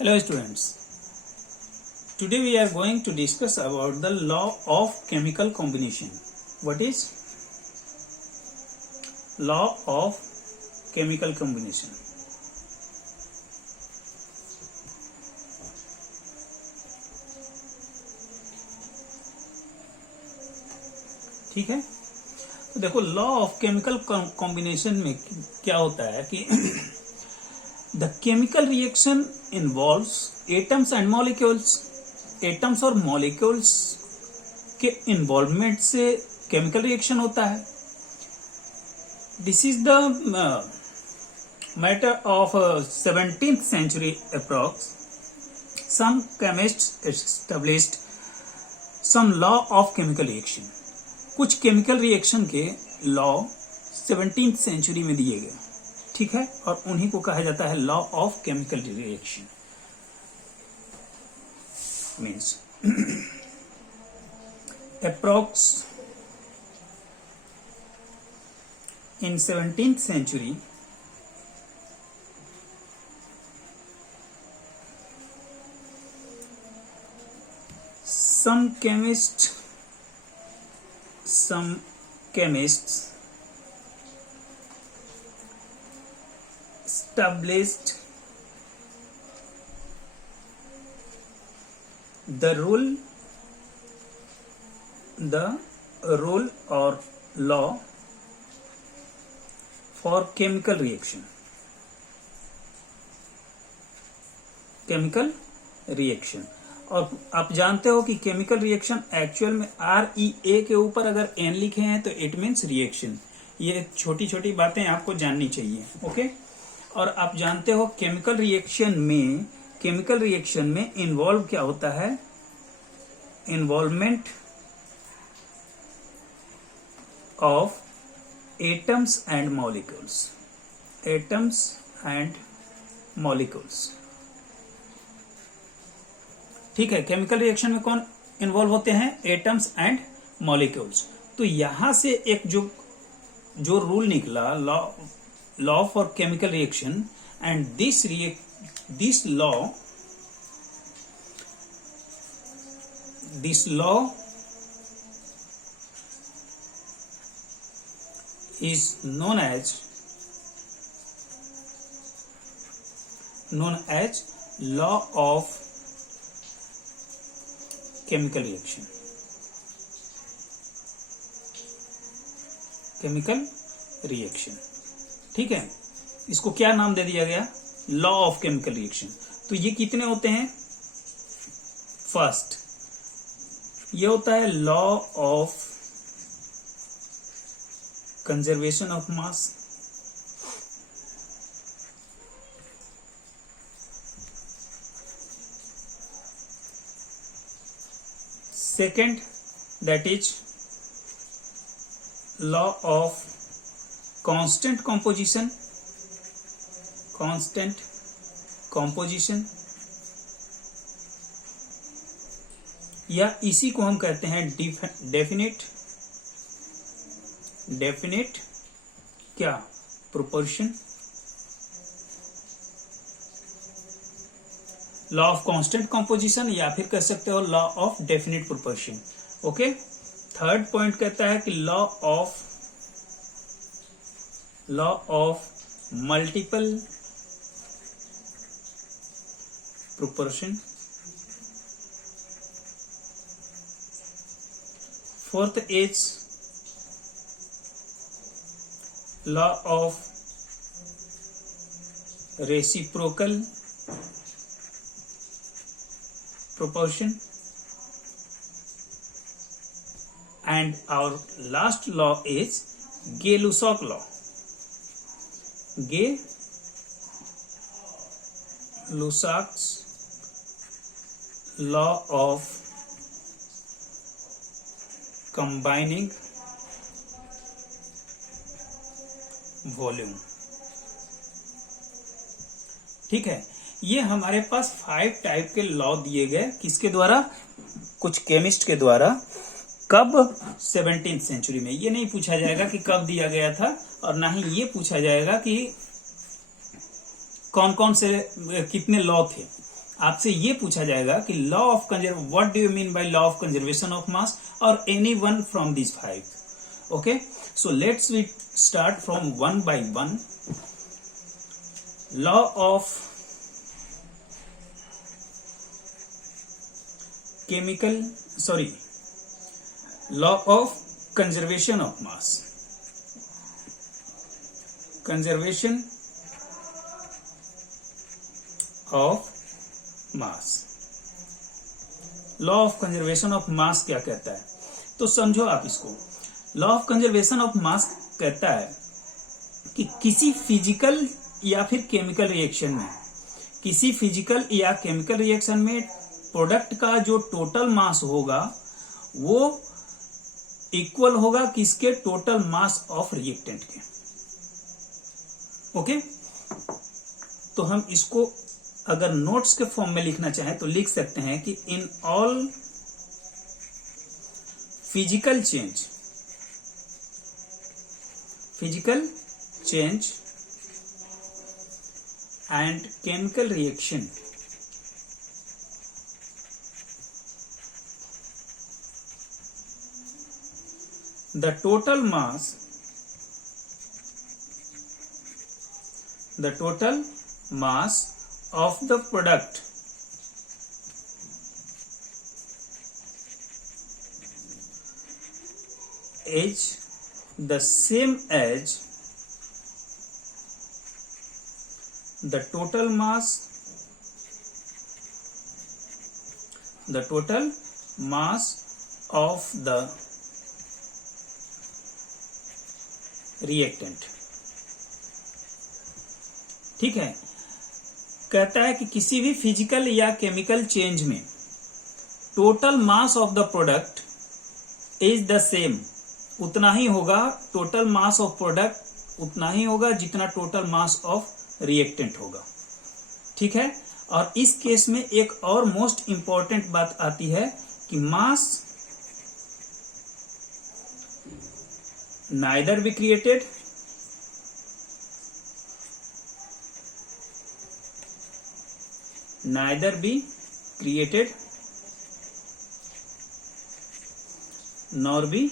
Hello students, today we are going to discuss about the law of chemical combination. What is law of chemical combination? ठीक है, तो देखो law of chemical combination में क्या होता है कि the chemical reaction involves atoms and molecules. Atoms और मॉलिक्यूल्स के इन्वॉल्वमेंट से केमिकल रिएक्शन होता है। This is the matter of 17th century approx. Some chemists established some law of chemical reaction. कुछ केमिकल रिएक्शन के लॉ 17th सेंचुरी में दिए गए, ठीक है, और उन्हीं को कहा जाता है law of chemical reaction. Means approx in 17th century some chemists established the rule or law for chemical reaction. Chemical reaction, और आप जानते हो कि केमिकल रिएक्शन एक्चुअल में REA के ऊपर अगर N लिखे हैं तो इट मीन्स रिएक्शन। ये छोटी छोटी बातें आपको जाननी चाहिए, ओके। और आप जानते हो केमिकल रिएक्शन में इन्वॉल्व क्या होता है? Involvement of atoms and molecules. Atoms and molecules, ठीक है। केमिकल रिएक्शन में कौन इन्वॉल्व होते हैं? Atoms and molecules. तो यहां से एक जो रूल निकला, law for chemical reaction, and this law is known as law of chemical reaction. Chemical reaction, ठीक है। इसको क्या नाम दे दिया गया? Law of chemical reaction. तो ये कितने होते हैं? फर्स्ट ये होता है law of conservation of mass. Second, that is law of constant composition, या इसी को हम कहते हैं डेफिनेट क्या? Proportion. Law of constant composition, या फिर कह सकते हो law of definite proportion, okay. Third point कहता है कि law of multiple proportion. Fourth is law of reciprocal proportion, and our last law is Gay-Lussac law. Gay-Lussac's law of combining volume, ठीक है। ये हमारे पास 5 टाइप के लॉ दिए गए, किसके द्वारा? कुछ केमिस्ट के द्वारा। कब? 17th सेंचुरी में। ये नहीं पूछा जाएगा कि कब दिया गया था, और ना ही ये पूछा जाएगा कि कौन कौन से कितने लॉ थे। आपसे ये पूछा जाएगा कि law of what do you mean by law of conservation of mass और any one from this 5. Okay, so let's we start from one by one. Law of law of conservation of mass. Conservation of mass. Law of conservation of mass क्या कहता है, तो समझो आप इसको. Law of conservation of mass कहता है कि किसी फिजिकल या फिर केमिकल रिएक्शन में, किसी फिजिकल या केमिकल रिएक्शन में प्रोडक्ट का जो टोटल मास होगा वो इक्वल होगा किसके, टोटल मास ऑफ रिएक्टेंट के. ओके, तो हम इसको अगर नोट्स के फॉर्म में लिखना चाहें तो लिख सकते हैं कि इन all physical change and chemical reaction the total mass of the product is the same as the total mass of the reactant. ठीक है, कहता है कि किसी भी फिजिकल या केमिकल चेंज में total mass of the product is the same, उतना ही होगा, टोटल मास ऑफ प्रोडक्ट उतना ही होगा जितना टोटल मास ऑफ रिएक्टेंट होगा. ठीक है, और इस केस में एक और मोस्ट इंपॉर्टेंट बात आती है कि mass neither be created nor be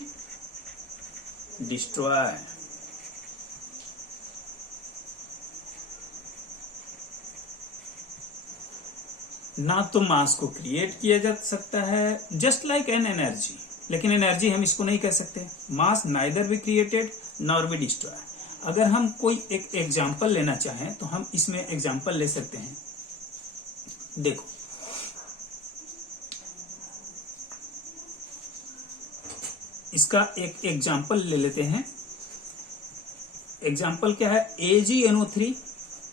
destroyed. ना तो मास को क्रिएट किया जा सकता है जस्ट लाइक एन एनर्जी, लेकिन एनर्जी हम इसको नहीं कह सकते. Mass neither be created nor be destroy. अगर हम कोई एक एग्जाम्पल लेना चाहें तो हम इसमें एग्जाम्पल ले सकते हैं. देखो, इसका एक एग्जाम्पल ले लेते हैं. एग्जाम्पल क्या है, AgNO3.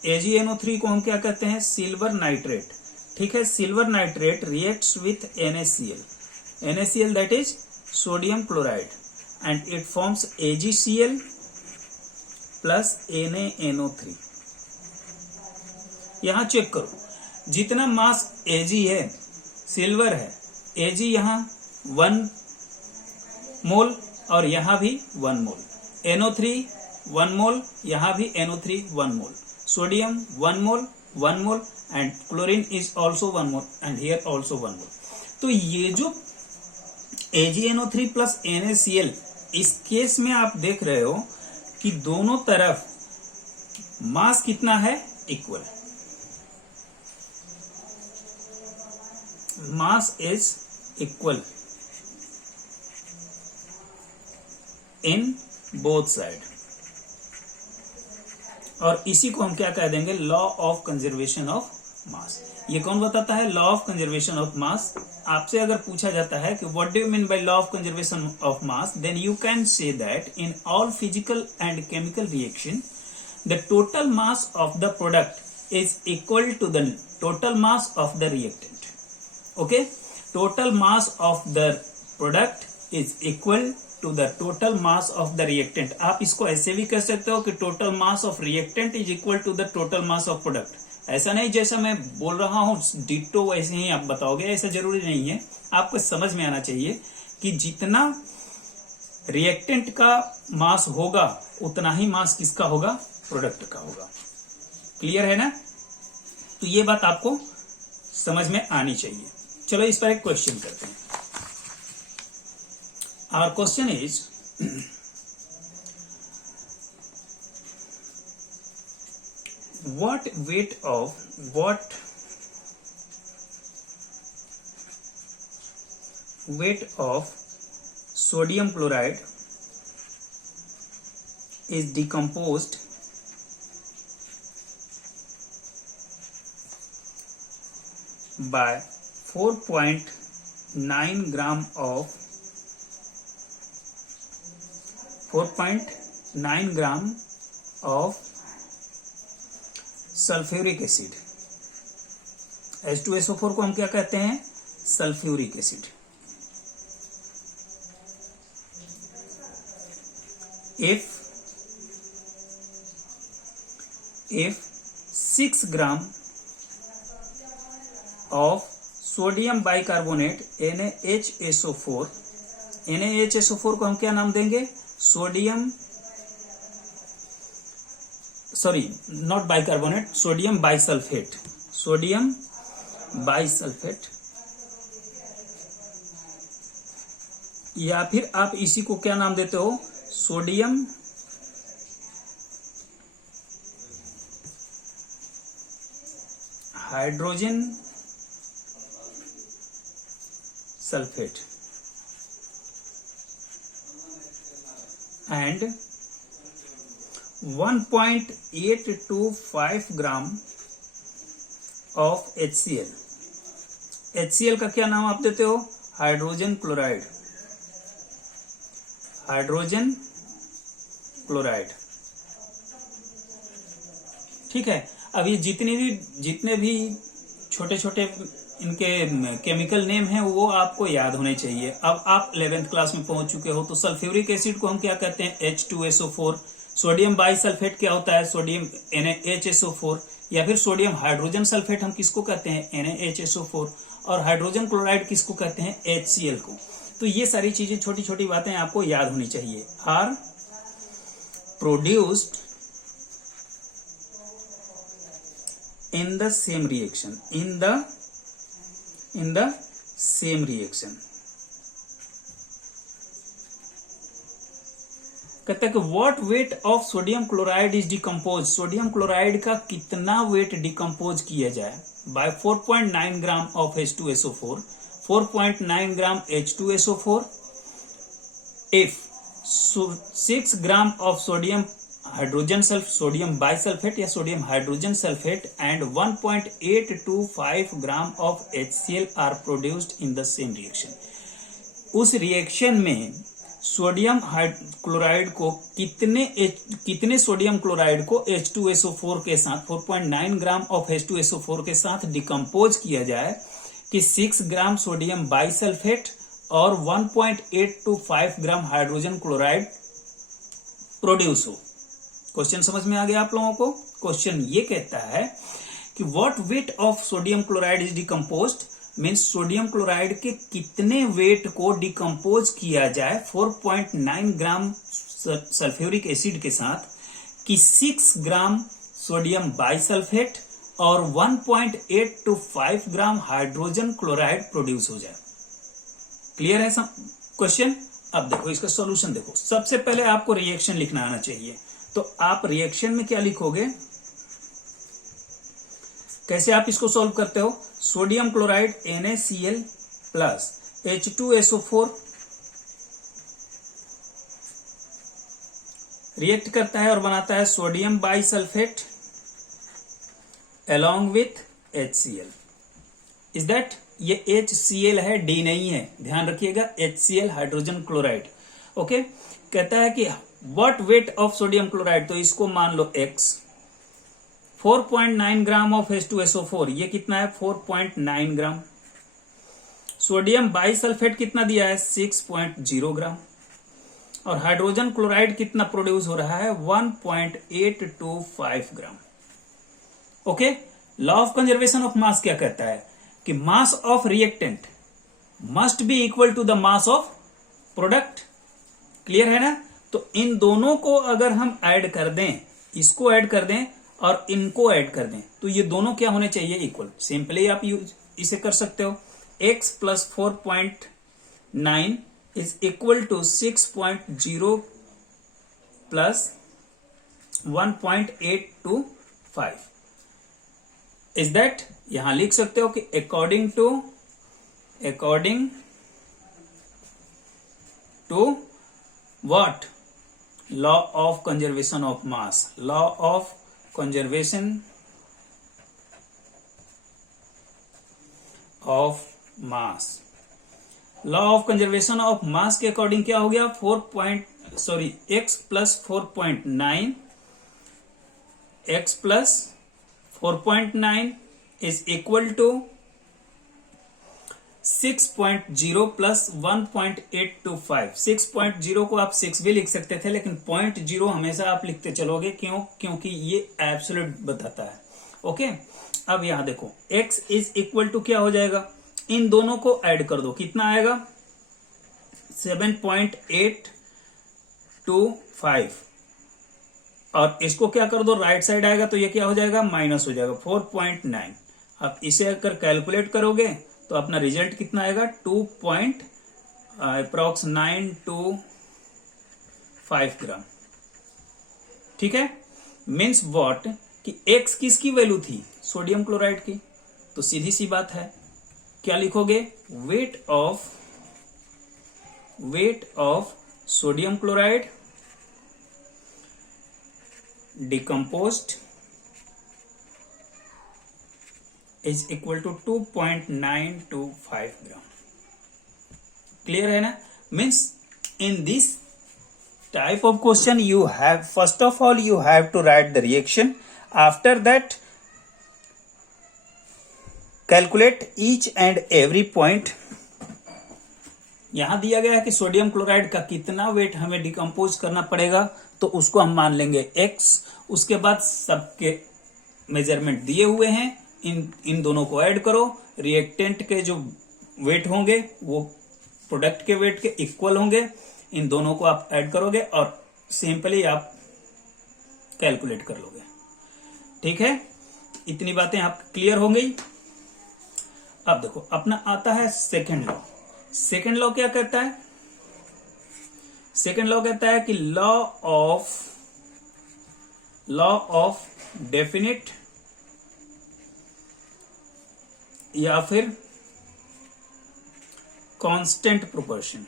AgNO3 को हम क्या कहते हैं, सिल्वर नाइट्रेट. ठीक है, silver nitrate reacts with NaCl that is sodium chloride and it forms AgCl plus NaNO3. यहां चेक करो, जितना मास Ag है, सिल्वर है, Ag यहां 1 मोल और यहां भी 1 मोल, NO3 1 मोल, यहां भी NO3 1 mole, sodium 1 mole and chlorine is also 1 mole and here also 1 मोल. तो ये जो AgNO3 प्लस NaCl, इस केस में आप देख रहे हो कि दोनों तरफ मास कितना है, equal. Mass is equal in both side. और इसी को हम क्या कह देंगे, law of conservation of mass. ये कौन बताता है, law of conservation of mass. आपसे अगर पूछा जाता है कि what do you mean by law of conservation of mass, then you can say that in all physical and chemical reaction the total mass of the product is equal to the total mass of the reactant. Okay, total mass of the product is equal to the total mass of the reactant. आप इसको ऐसे भी कह सकते हो कि total mass of reactant is equal to the total mass of product. ऐसा नहीं जैसा मैं बोल रहा हूं डिट्टो वैसे ही आप बताओगे, ऐसा जरूरी नहीं है. आपको समझ में आना चाहिए कि जितना रिएक्टेंट का मास होगा उतना ही मास किसका होगा, प्रोडक्ट का होगा. क्लियर है ना. तो ये बात आपको समझ में आनी चाहिए। चलो इस पर एक क्वेश्चन करते हैं। Our question is what weight of sodium chloride is decomposed by 4.9 gram of 4.9 gram of sulphuric acid. H2SO4 को हम क्या कहते हैं? Sulphuric acid. if 6 gram of sodium bicarbonate NaHSO4 को हम क्या नाम देंगे? नॉट बाइकार्बोनेट, सोडियम बाइसल्फेट, या फिर आप इसी को क्या नाम देते हो? Sodium hydrogen sulphate and 1.825 gram of HCl। HCl का क्या नाम आप देते हो? Hydrogen chloride. ठीक है। अब ये जितने भी छोटे छोटे इनके केमिकल नेम हैं वो आपको याद होने चाहिए। अब आप 11th क्लास में पहुंच चुके हो। तो सल्फ्यूरिक एसिड को हम क्या कहते हैं? H2SO4। सोडियम बाइसल्फेट क्या होता है? Sodium NaHSO4। या फिर सोडियम हाइड्रोजन सल्फेट हम किसको कहते हैं? NaHSO4। और हाइड्रोजन क्लोराइड किसको कहते हैं? HCl को। तो ये सारी चीजें, छोटी छोटी बातें आपको याद होनी चाहिए। Are produced in the same reaction, कहता है कि what weight of sodium chloride is decompose. Sodium chloride का कितना वेट डिकम्पोज किया जाए? By 4.9 gram of H2SO4, 4.9 gram H2SO4 if 6 gram of sodium bisulphate या sodium hydrogen sulphate and 1.825 gram of HCl are produced in the same reaction. उस reaction में sodium chloride को कितने sodium chloride को H2SO4 के साथ 4.9 ग्राम ऑफ H2SO4 के साथ डिकम्पोज किया जाए कि 6 ग्राम सोडियम बाइसल्फेट और 1.825 ग्राम हाइड्रोजन क्लोराइड प्रोड्यूस हो। क्वेश्चन समझ में आ गया आप लोगों को? क्वेश्चन ये कहता है कि what weight of sodium chloride is decomposed, means sodium chloride के कितने वेट को डिकम्पोज किया जाए 4.9 ग्राम सल्फ्यूरिक एसिड के साथ कि 6 ग्राम सोडियम बाइसल्फेट और 1.825 ग्राम हाइड्रोजन क्लोराइड प्रोड्यूस हो जाए। क्लियर है क्वेश्चन? अब देखो इसका सॉल्यूशन देखो। सबसे पहले आपको रिएक्शन लिखना आना चाहिए। तो आप रिएक्शन में क्या लिखोगे? कैसे आप इसको सॉल्व करते हो? Sodium chloride NaCl plus H2SO4 react करता है और बनाता है sodium bisulphate along with HCl। Is that? ये HCl है, D नहीं है, ध्यान रखिएगा। HCl hydrogen chloride. ओके। कहता है कि what weight of sodium chloride, तो इसको मान लो X। 4.9 ग्राम ऑफ H2SO4, ये कितना है? 4.9 ग्राम। सोडियम बाइसल्फेट कितना दिया है? 6.0 ग्राम। और हाइड्रोजन क्लोराइड कितना प्रोड्यूस हो रहा है? 1.825 gram. Okay. Law of conservation of mass क्या कहता है कि mass of reactant must be equal to the mass of product. Clear है ना? तो इन दोनों को अगर हम ऐड कर दें, इसको ऐड कर दें और इनको ऐड कर दें, तो ये दोनों क्या होने चाहिए? इक्वल। सिंपली आप इसे कर सकते हो, x plus 4.9 is equal to 6.0 plus 1.825 is that, यहां लिख सकते हो कि according to what, law of conservation of mass, law of conservation of mass, law of conservation of mass के अकॉर्डिंग क्या हो गया, x plus 4.9, x plus 4.9 is equal to 6.0 plus 1.825। 6.0 को आप 6 भी लिख सकते थे, लेकिन 0.0 हमेशा आप लिखते चलोगे, क्यों, क्योंकि ये एब्सोल्यूट बताता है। ओके, अब यहां देखो x इज इक्वल टू क्या हो जाएगा, इन दोनों को ऐड कर दो, कितना आएगा 7.825, और इसको क्या कर दो, राइट साइड आएगा तो ये क्या हो जाएगा, माइनस हो जाएगा 4.9। अब इसे अगर कैलकुलेट करोगे तो अपना रिजल्ट कितना आएगा, 2.925 ग्राम। ठीक है, मीन्स व्हाट कि x किसकी वैल्यू थी, सोडियम क्लोराइड की, तो सीधी सी बात है, क्या लिखोगे, wait of sodium chloride decomposed is equal to 2.925 gram. Clear है ना, means in this type of question you have, first of all you have to write the reaction, after that calculate each and every point। यहां दिया गया है कि sodium chloride का कितना wait हमें डिकम्पोज करना पड़ेगा, तो उसको हम मान लेंगे x। उसके बाद सबके मेजरमेंट दिए हुए हैं, इन दोनों को ऐड करो, रिएक्टेंट के जो वेट होंगे वो प्रोडक्ट के वेट के इक्वल होंगे, इन दोनों को आप ऐड करोगे और सिंपली आप कैलकुलेट कर लोगे। ठीक है, इतनी बातें आप क्लियर हो गई। अब देखो अपना आता है सेकेंड लॉ। सेकेंड लॉ क्या कहता है, सेकेंड लॉ कहता है कि लॉ ऑफ डेफिनिट या फिर कांस्टेंट प्रोपोर्शन।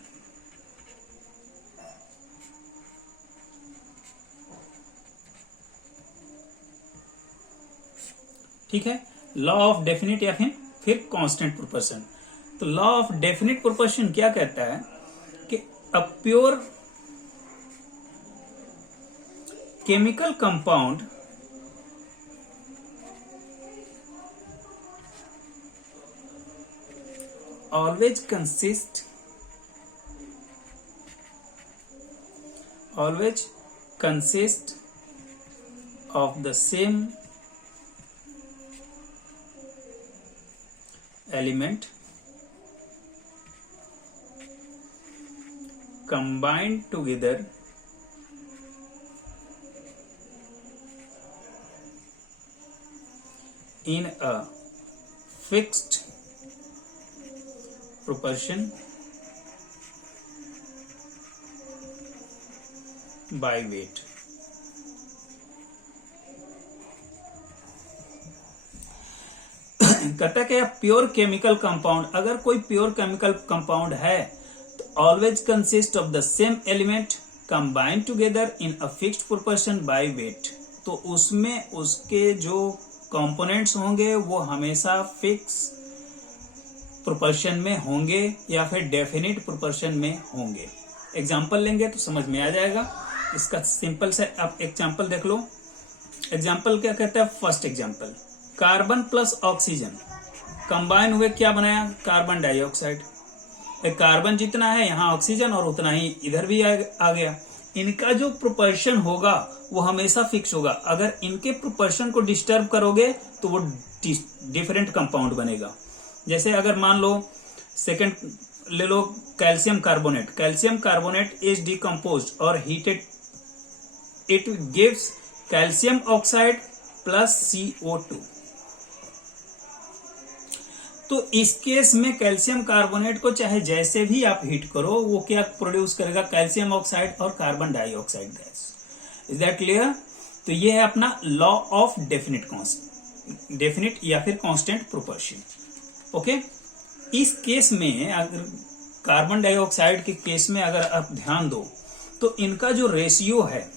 ठीक है, लॉ ऑफ डेफिनिट या फिर कांस्टेंट प्रोपोर्शन। तो लॉ ऑफ डेफिनिट प्रोपोर्शन क्या कहता है कि a pure chemical compound always consist of the same element combined together in a fixed proportion by weight। कहता है प्योर केमिकल कंपाउंड, अगर कोई प्योर केमिकल कंपाउंड है तो always consist of the same element combined together in a fixed proportion bye weight. तो उसमें उसके जो कंपोनेंट्स होंगे वो हमेशा फिक्स प्रोपोर्शन में होंगे या फिर डेफिनिट प्रोपोर्शन में होंगे। एग्जाम्पल लेंगे तो समझ में आ जाएगा। इसका सिंपल से आप एग्जाम्पल देख लो। एग्जाम्पल क्या कहता है, first example, carbon plus oxygen combine हुए क्या बनाया, कार्बन डाइऑक्साइड। कार्बन जितना है यहाँ ऑक्सीजन और उतना ही इधर भी आ गया। इनका जो प्रोपोर्शन होगा वो हमेशा फिक्स होगा। अगर इनके प्रोपोर्शन को डिस्टर्ब करोगे तो वो डिफरेंट कंपाउंड बनेगा। जैसे अगर मान लो सेकंड ले लो, calcium carbonate. Calcium carbonate is decomposed और heated, it gives calcium oxide plus CO2। तो इस केस में कैल्शियम कार्बोनेट को चाहे जैसे भी आप हीट करो वो क्या प्रोड्यूस करेगा, कैल्शियम ऑक्साइड और carbon dioxide gas. Is that clear? तो ये है अपना लॉ ऑफ डेफिनिट या फिर कांस्टेंट प्रोपोर्शन। ओके, इस केस में अगर कार्बन डाइऑक्साइड के केस में अगर आप ध्यान दो तो इनका जो रेशियो है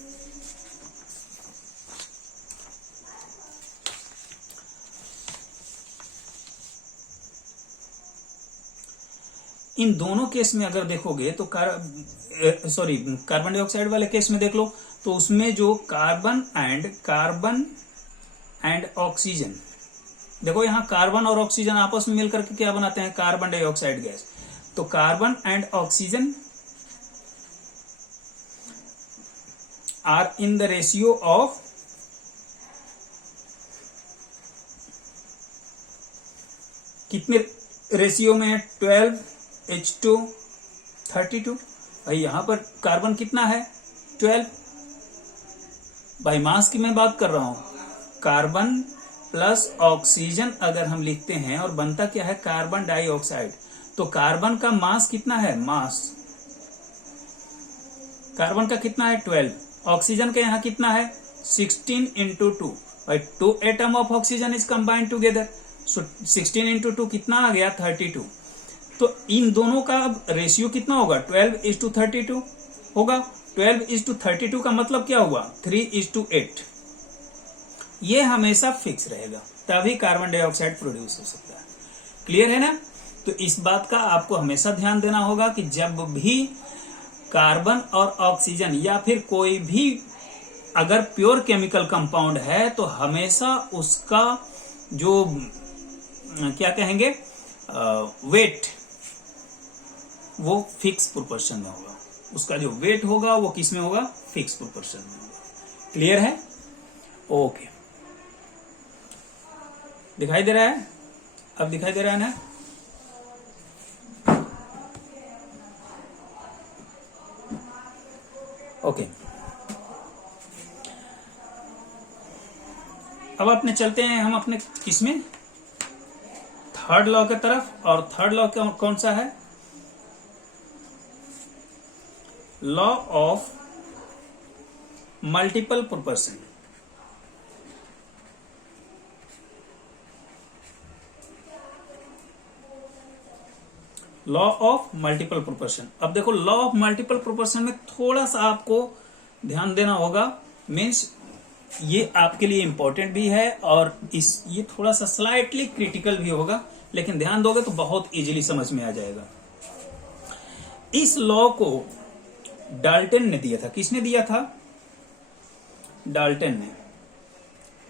इन दोनों केस में अगर देखोगे तो कार्बन डाइऑक्साइड वाले केस में देख लो तो उसमें जो कार्बन एंड ऑक्सीजन, देखो यहां कार्बन और ऑक्सीजन आपस में मिलकर के क्या बनाते हैं, कार्बन डाइऑक्साइड गैस। तो carbon and oxygen are in the ratio of कितने रेशियो में है, 12H232। भाई यहां पर कार्बन कितना है, 12। भाई मास की मैं बात कर रहा हूं, कार्बन प्लस ऑक्सीजन अगर हम लिखते हैं और बनता क्या है, कार्बन डाइऑक्साइड। तो कार्बन का मास कितना है, मास कार्बन का कितना है, 12। ऑक्सीजन का यहां कितना है, 16 इंटू 2। भाई 2 atom of oxygen is combined together, so 16 into 2 कितना आ गया, 32। तो इन दोनों का रेशियो कितना होगा, 12:32 होगा। 12:32 का मतलब क्या हुआ, 3:8। ये हमेशा फिक्स रहेगा, तभी कार्बन डाइऑक्साइड प्रोड्यूस हो सकता है। क्लियर है ना? तो इस बात का आपको हमेशा ध्यान देना होगा कि जब भी कार्बन और ऑक्सीजन या फिर कोई भी अगर प्योर केमिकल कंपाउंड है तो हमेशा उसका जो क्या कहेंगे वेट, वो फिक्स प्रोपोर्शन में होगा। उसका जो वेट होगा वो किस में होगा, फिक्स प्रोपोर्शन में होगा। क्लियर है? ओके, दिखाई दे रहा है? अब दिखाई दे रहा है ना? ओके, अब अपने चलते हैं हम अपने किसमें, थर्ड लॉ की तरफ। और थर्ड लॉ कौन सा है, law of multiple proportion. Law of multiple proportion. अब देखो लॉ ऑफ मल्टीपल प्रोपोर्शन में थोड़ा सा आपको ध्यान देना होगा, मीन्स ये आपके लिए इंपॉर्टेंट भी है और ये थोड़ा सा स्लाइटली क्रिटिकल भी होगा, लेकिन ध्यान दोगे तो बहुत इजीली समझ में आ जाएगा। इस लॉ को डाल्टन ने दिया था। किसने दिया था, डाल्टन ने।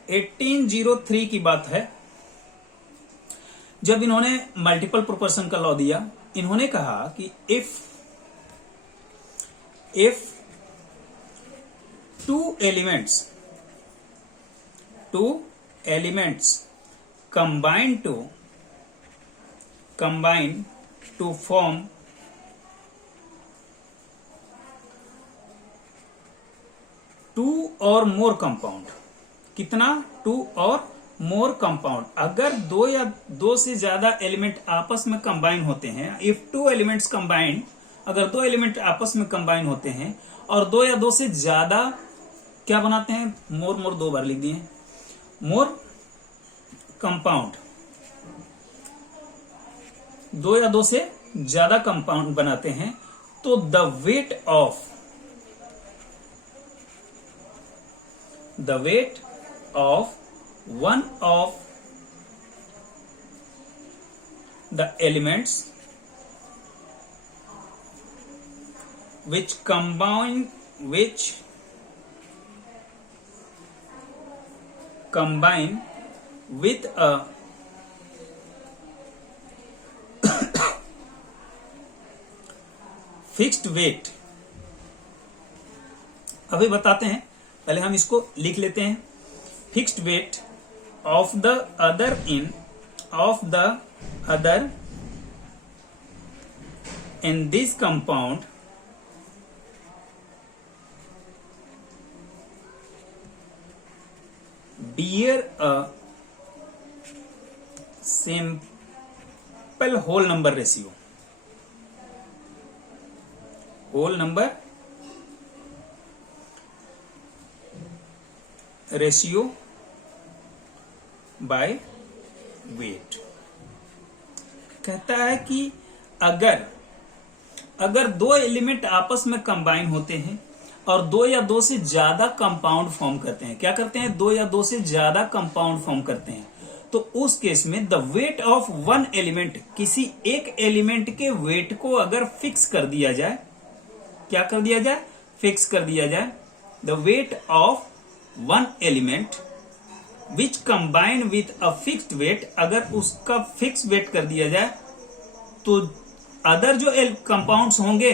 1803 की बात है, जब इन्होंने मल्टीपल प्रोपोर्शन का लॉ दिया। इन्होंने कहा कि if two elements combine to form two और मोर कंपाउंड। कितना, टू और मोर कंपाउंड। अगर दो या दो से ज्यादा एलिमेंट आपस में कंबाइन होते हैं, इफ टू एलिमेंट्स कंबाइंड, अगर दो एलिमेंट आपस में कंबाइन होते हैं और दो या दो से ज्यादा क्या बनाते हैं, मोर 2 बार लिख दिए, मोर कंपाउंड, दो या दो से ज्यादा कंपाउंड बनाते हैं, तो the weight of one of the elements which combine with a fixed weight। अभी बताते हैं, पहले हम इसको लिख लेते हैं। Fixed weight of the other in this compound bear a simple whole number ratio, whole number ratio by weight. कहता है कि अगर दो एलिमेंट आपस में कंबाइन होते हैं और दो या दो से ज्यादा कंपाउंड फॉर्म करते हैं, क्या करते हैं, दो या दो से ज्यादा कंपाउंड फॉर्म करते हैं, तो उस केस में the weight of one element, किसी एक एलिमेंट के वेट को अगर फिक्स कर दिया जाए, क्या कर दिया जाए, फिक्स कर दिया जाए, the weight of one element which combine with a fixed weight, अगर उसका फिक्स वेट कर दिया जाए तो अदर जो कंपाउंड्स होंगे,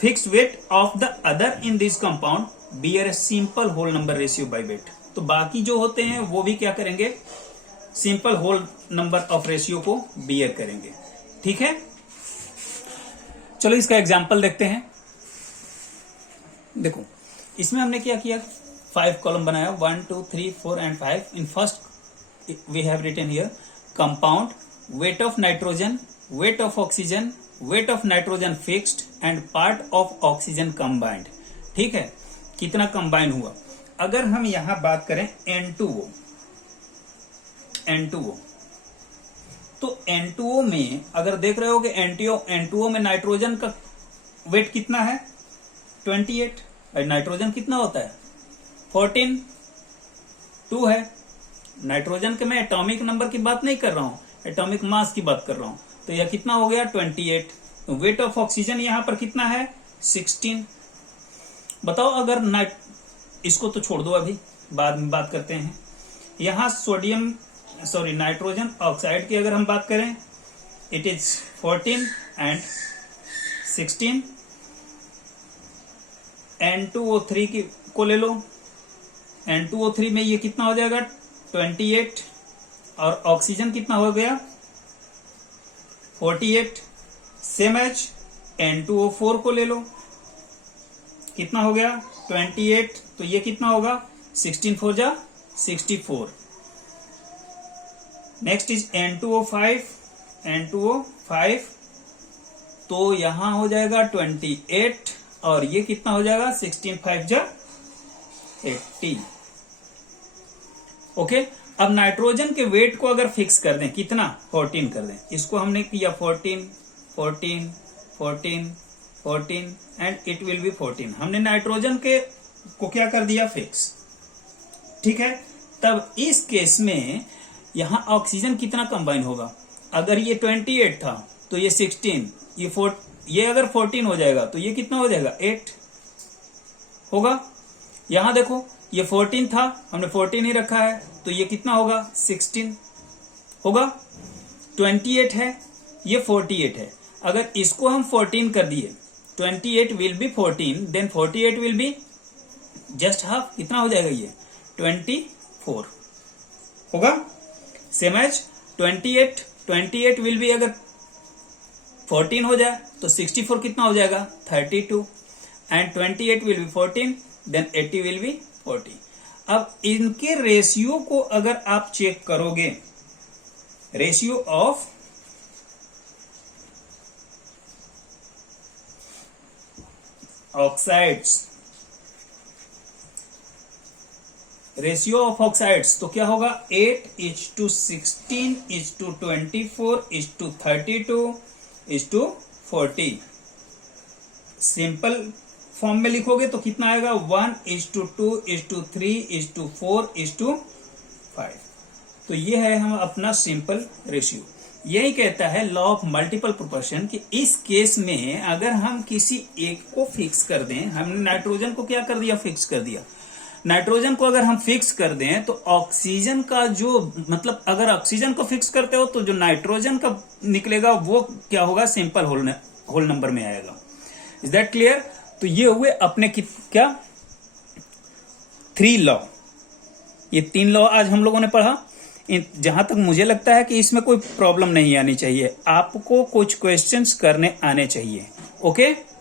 fixed weight of the other in this compound bear a simple whole number ratio by weight. तो बाकी जो होते हैं वो भी क्या करेंगे, simple whole number of ratio को बियर करेंगे। ठीक है, चलो इसका एग्जांपल देखते हैं। देखो इसमें हमने क्या किया, 5 कॉलम बनाया, 1 2 3 4 and 5। In first we have written here compound, weight of nitrogen, weight of oxygen, weight of nitrogen fixed and part of oxygen combined. ठीक है, कितना कंबाइन हुआ। अगर हम यहां बात करें N2O, तो N2O में अगर देख रहे हो कि N2O में नाइट्रोजन का वेट कितना है, 28, और नाइट्रोजन कितना होता है, 14, 2 है। नाइट्रोजन के मैं एटॉमिक नंबर की बात नहीं कर रहा हूं, एटॉमिक मास की बात कर रहा हूं। तो यह कितना हो गया, 28। तो वेट ऑफ ऑक्सीजन यहां पर कितना है, 16। बताओ अगर इसको तो छोड़ दो, अभी बाद में बात करते हैं। यहां नाइट्रोजन ऑक्साइड की अगर हम बात करें, इट इज 14 एंड 16। N2O3 की को ले लो, N2O3 में ये कितना हो जाएगा, 28, और ऑक्सीजन कितना हो गया, 48। सेम एज N2O4 को ले लो, कितना हो गया, 28, तो ये कितना होगा, 16 4 जा 64। नेक्स्ट इज N2O5, तो यहां हो जाएगा 28, और ये कितना हो जाएगा, 16 5 जा 80। ओके, अब नाइट्रोजन के वेट को अगर फिक्स कर दें, कितना, 14 कर दें। इसको हमने किया 14 14 14 14 एंड इट विल बी 14। हमने नाइट्रोजन के को क्या कर दिया, फिक्स। ठीक है, तब इस केस में यहां ऑक्सीजन कितना कंबाइन होगा। अगर ये 28 था तो ये 16, ये अगर 14 हो जाएगा तो ये कितना हो जाएगा, 8 होगा। यहां देखो ये 14 था, हमने 14 ही रखा है, तो ये कितना होगा, 16 होगा। 28 है, ये 48 है। अगर इसको हम 14 कर दिए, 28 will be 14, then 48 will be just half, कितना हो जाएगा, ये 24 होगा। सेम एज 28 विल बी, अगर 14 हो जाए तो 64 कितना हो जाएगा, 32, and 28 will be 14, then 80 will be 40। अब इनके रेशियो को अगर आप चेक करोगे, रेशियो ऑफ ऑक्साइड्स, तो क्या होगा, 8:16:24:32:40। सिंपल फॉर्म में लिखोगे तो कितना आएगा, 1:2:3:4:5। तो ये है हम अपना सिंपल रेशियो। यही कहता है लॉ ऑफ मल्टीपल प्रोपोर्शन कि इस केस में अगर हम किसी एक को फिक्स कर दें, हमने नाइट्रोजन को क्या कर दिया, फिक्स कर दिया। नाइट्रोजन को अगर हम फिक्स कर दें तो ऑक्सीजन का जो, मतलब अगर ऑक्सीजन को फिक्स करते हो तो जो नाइट्रोजन का निकलेगा वो क्या होगा, सिंपल होल नंबर में आएगा। Is that clear. तो ये हुए अपने क्या 3 लॉ, ये 3 लॉ आज हम लोगों ने पढ़ा। जहां तक मुझे लगता है कि इसमें कोई प्रॉब्लम नहीं आनी चाहिए, आपको कुछ क्वेश्चंस करने आने चाहिए। ओके।